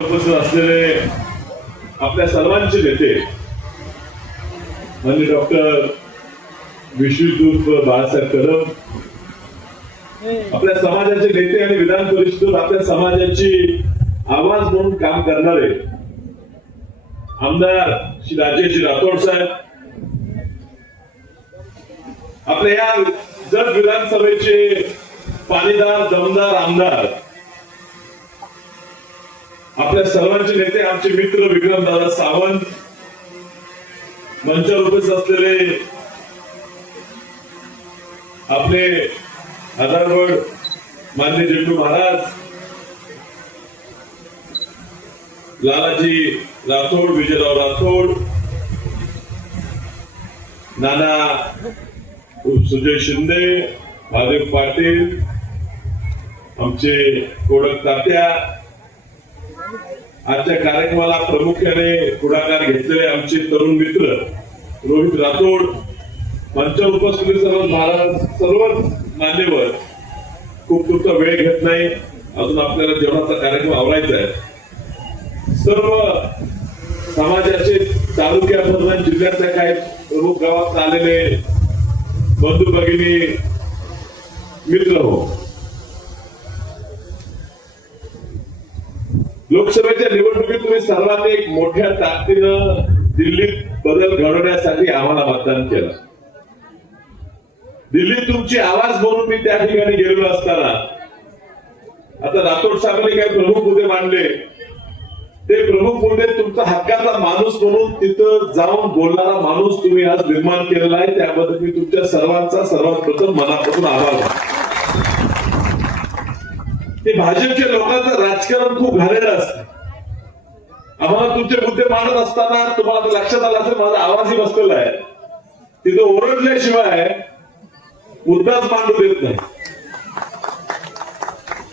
उपस्थित असलेले आपल्या सर्वांचे नेते म्हणजे डॉक्टर विश्वदूत बाळासाहेब कदम आपल्या समाजाचे नेते आणि विधान परिषदेत आपल्या समाजाची आवाज म्हणून काम करणारे आमदार श्री राजेश राठोड साहेब आपल्या या जत विधानसभेचे पाणीदार दमदार आमदार आपल्या सर्वांचे नेते आमचे मित्र विक्रमदादा सावंत मंचावर उपस्थित असलेले आपले आधारवड मान्य जेठू महाराज लालाजी राठोड विजयराव राठोड नाना सुजय शिंदे महादेव पाटील आमचे कोडक तात्या आजच्या कार्यक्रमाला प्रामुख्याने पुढाकार घेतलेले आमचे तरुण मित्र रोहित राठोड मंच उपस्थित सर्व महाराज सर्वच मान्यवर. खूप तुमचा वेळ घेत नाही. अजून आपल्याला जेवणाचा कार्यक्रम आवडायचा आहे. सर्व समाजाचे तालुक्यामधून जिल्ह्यातल्या काही प्रमुख गावात आलेले बंधू भगिनी मित्र हो. लोकसभेच्या निवडणुकीत तुम्ही सर्वांनी एक मोठ्या ताकदीनं दिल्लीत बदल घडवण्यासाठी आम्हाला मतदान केलं. दिल्लीत तुमची आवाज म्हणून मी त्या ठिकाणी गेलेलो असताना आता राठोड साहेबांनी काही प्रमुख मुद्दे मांडले. ते प्रमुख मुद्दे तुमचा हक्काचा माणूस म्हणून तिथं जाऊन बोलणारा माणूस तुम्ही आज निर्माण केलेला आहे. त्याबद्दल मी तुमच्या सर्वांचा सर्वात प्रथम मनापासून आभार मानतो. ते भाजपच्या लोकांचं राजकारण खूप घालेलं असतं. आम्हाला तुमचे मुद्दे मांडत असताना तुम्हाला लक्षात आलं असेल माझा आवाजही बसलेला आहे. तिथं ओरडल्याशिवाय मुद्दाच मांडू देत नाही.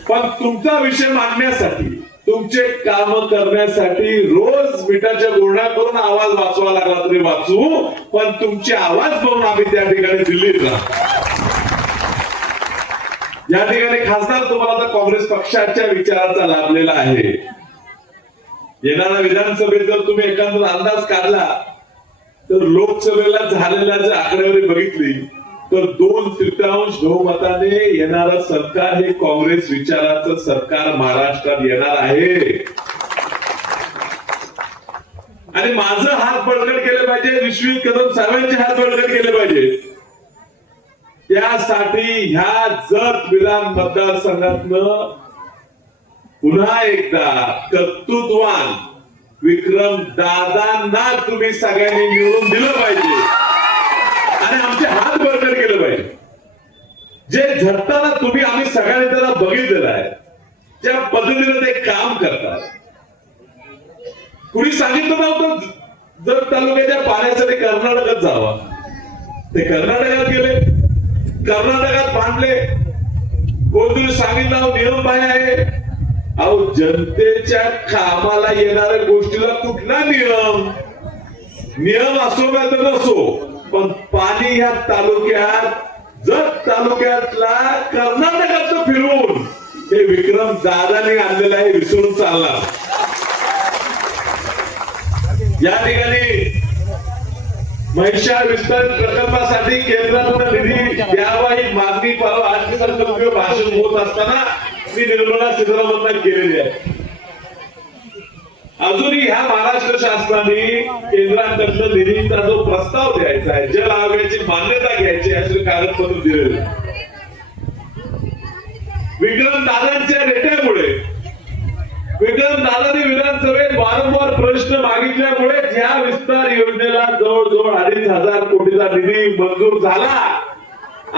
पण तुमचा विषय मांडण्यासाठी तुमचे काम करण्यासाठी रोज मिठाच्या गोळण्या करून आवाज वाचवा लागला तरी वाचू पण तुमचे आवाज म्हणून आम्ही त्या ठिकाणी दिल्लीत राहतो. या ठिकाणी खासदार तुम्हाला आता काँग्रेस पक्षाच्या विचाराचा लाभलेला आहे. येणाऱ्या विधानसभेत जर तुम्ही एखादा अंदाज काढला तर लोकसभेला झालेल्या जर आकडेवारी बघितली तर दोन तृतीयांश बहुमताने येणारं सरकार हे काँग्रेस विचाराचं सरकार महाराष्ट्रात येणार आहे. आणि माझं हात बळकट केलं पाहिजे विश्वी कदम साहेबांचे हात बळकट केले पाहिजे. त्यासाठी ह्या जत विधान मतदारसंघातनं पुन्हा एकदा कर्तृत्वान विक्रम दादांना तुम्ही सगळ्यांनी निवडून दिलं पाहिजे. आणि आमचे हात बरोबर केलं पाहिजे. जे झटताना तुम्ही आम्ही सगळ्यांनी त्याला बघितलेलं आहे. ज्या पद्धतीने ते काम करतात. कुणी सांगितलं नव्हतं? जर तालुक्याच्या पाण्यासाठी कर्नाटकात जावा. ते कर्नाटकात गेले. कर्नाटकात बांधले कोणतरी सांगितलं अहो, नियम काय आहे. अहो जनतेच्या कामाला येणाऱ्या गोष्टीला कुठला नियम? नियम असो का तर नसो पण पाणी ह्या तालुक्यात जत तालुक्यातला कर्नाटकात फिरवून हे विक्रम दादाने आणलेला आहे विसरून चालला. या ठिकाणी महिषार विस्तार प्रकल्पासाठी केंद्रातून निधी द्यावा ही मागणी पाहावा आजची संकल्पीय भाषण होत असताना मी निर्मला सीतारामनला केलेली आहे. अजूनही ह्या महाराष्ट्र शासनाने केंद्राकडनं निधीचा जो प्रस्ताव द्यायचा आहे जल आयोगाची मान्यता घ्यायची असे कागदपत्र दिलेले विक्रम दादांच्या नेत्यामुळे विक्रम दादाने विधानसभेत वारंवार प्रश्न मागितल्यामुळे ज्या विस्तार योजनेला जवळजवळ अडीच हजार कोटीचा निधी मंजूर झाला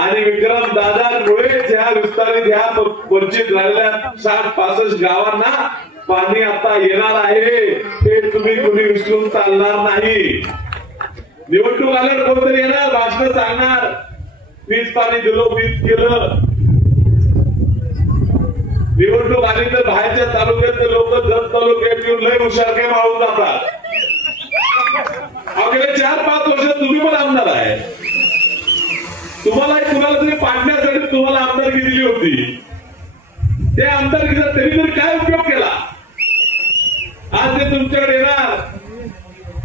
आणि विक्रम दादांमुळे ज्या विस्तारित ह्या वंचित राहिलेल्या साठ पासष्ट गावांना पाणी आता येणार आहे हे तुम्ही कुणी विसरून चालणार नाही. निवडणूक आल्यावर कोणतरी येणार? भाषण सांगणार. वीज पाणी दिलो वीज केलं. निवडणूक आली तर बाहेरच्या तालुक्यातले लोक जत तालुक्यात येऊन लय हुशार काय माळून जातात. अगले चार पाच वर्ष तुम्ही पण आमदार आहे. तुम्हाला कुणाला तरी पाडण्यासाठी तुम्हाला आमदारकी दिली होती. त्या आमदारकीचा तरी तरी काय उपयोग केला? आज ते तुमच्याकडे येणार.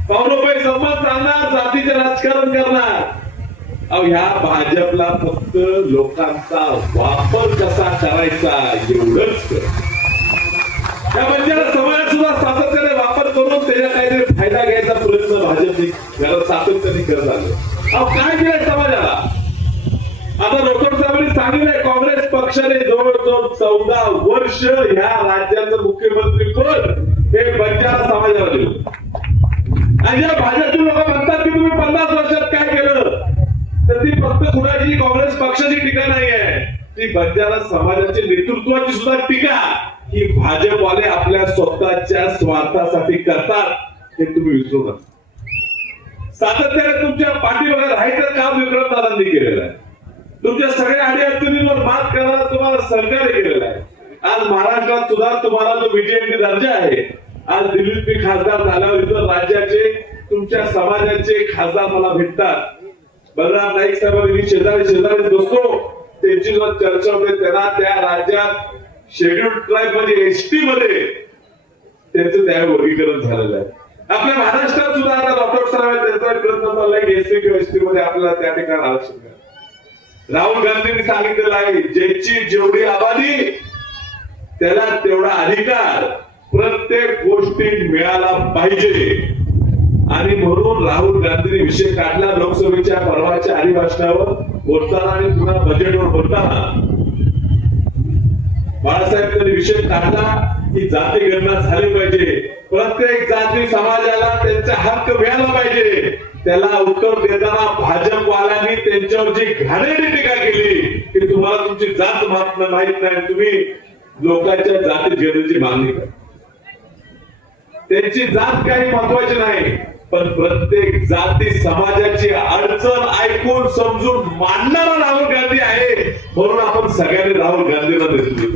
पावलोबाई संवाद सांगणार जातीचे राजकारण करणार. अहो ह्या भाजपला फक्त लोकांचा वापर कसा करायचा एवढंच कर त्या म्हणजे बंजारा समाजात सुद्धा सातत्याने वापर करून त्याचा काहीतरी फायदा घ्यायचा प्रयत्न भाजपने याला सातत्याने करत आले अहो काय केलंय समाजाला? आता डॉक्टर साहेबांनी सांगितलंय काँग्रेस पक्षाने जवळजवळ चौदा वर्ष ह्या राज्याचं मुख्यमंत्री पद हे बंजारा समाजावर दिलं आणि या भाजपचे लोक बंजारा समाजाचे नेतृत्वाची सुद्धा टीका ही भाजपवाले आपल्या स्वतःच्या स्वार्थासाठी करतात हे तुम्ही विसरू नका. सातत्याने तुमच्या पाठीमागे राहायचं काम विक्रम दादांनी केलेलं आहे. तुमच्या सगळ्या अडी अडचणींवर मात करणारा तुम्हाला सरकार केलेलं आहे. आज महाराष्ट्रात सुद्धा तुम्हाला जो बीजेपी दर्जा आहे आज दिल्लीत मी खासदार झाल्यावर इतर राज्याचे तुमच्या समाजाचे खासदार मला भेटतात. बलराम नाईक साहेबांनी शेजारी शेजारी बसतो. त्यांची जेव्हा चर्चा होते त्यांना त्या राज्यात शेड्यूल ट्राईबमध्ये एसटी मध्ये त्यांचं त्या वर्गीकरण झालेलं आहे. आपल्या महाराष्ट्रात सुद्धा आता डॉक्टर साहेब त्यांचा एक प्रयत्न चाललाय की एसटी किंवा एसटी मध्ये आपल्याला त्या ठिकाणी आरक्षण द्या. राहुल गांधींनी सांगितलेलं आहे ज्याची जेवढी आबादी त्याला तेवढा अधिकार प्रत्येक गोष्टीत मिळाला पाहिजे. आणि म्हणून राहुल गांधींनी विषय काढला लोकसभेच्या परवाच्या अधिभाषणावर बोलताना आणि पुन्हा बजेटवर बोलताना बाळासाहेब त्यांनी विषय काढला की जाती गणना झाली पाहिजे. प्रत्येक जाती समाजाला त्यांचा हक्क मिळाला पाहिजे. त्याला उत्तर देताना भाजपवाल्यांनी त्यांच्यावर जी घाणेरी टीका केली की तुम्हाला तुमची जात माहीत माहीत नाही तुम्ही लोकांच्या जाती घेण्याची मागणी करा त्यांची जात काही महत्वाची नाही. पण प्रत्येक जाती समाजाची अडचण ऐकून समजून मांडणारा राहुल गांधी आहे म्हणून आपण सगळ्यांनी राहुल गांधीला दिसून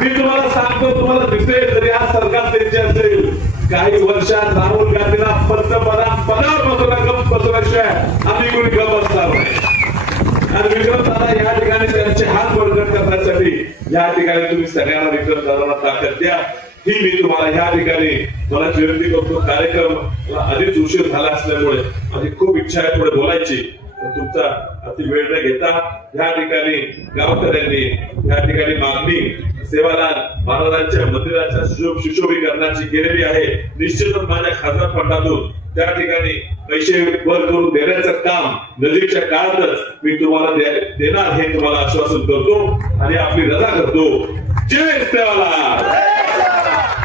मी तुम्हाला सांगतो तुम्हाला दिसेल जरी आज सरकार त्यांची असेल. काही वर्षात राहुल गांधीला पंतप्रधान पदावर बसवला गप बसवल्याशिवाय आम्ही कोणी गप असणार नाही. आणि विक्रम दादा या ठिकाणी त्यांचे हात बळकट करण्यासाठी या ठिकाणी तुम्ही सगळ्यांना विक्रम दादाला ताकद द्या. ही मी तुम्हाला ह्या ठिकाणी मला विनंती करतो कार्यक्रम आधीच उशीर झाला असल्यामुळे माझी खूप इच्छा आहे पुढे बोलायची. पण तुमचा अति वेळ न घेता या ठिकाणी गावकऱ्यांनी या ठिकाणी मागणी सेवादान महाराजांच्या मंदिराच्या सुशोभीकरणाची केलेली आहे. निश्चितच माझ्या खासदार फंडातून त्या ठिकाणी पैसे वर करून देण्याचं काम नजीकच्या काळातच मी तुम्हाला दे- देणार हे तुम्हाला आश्वासन करतो आणि आपली रजा करतो. जय सेवाला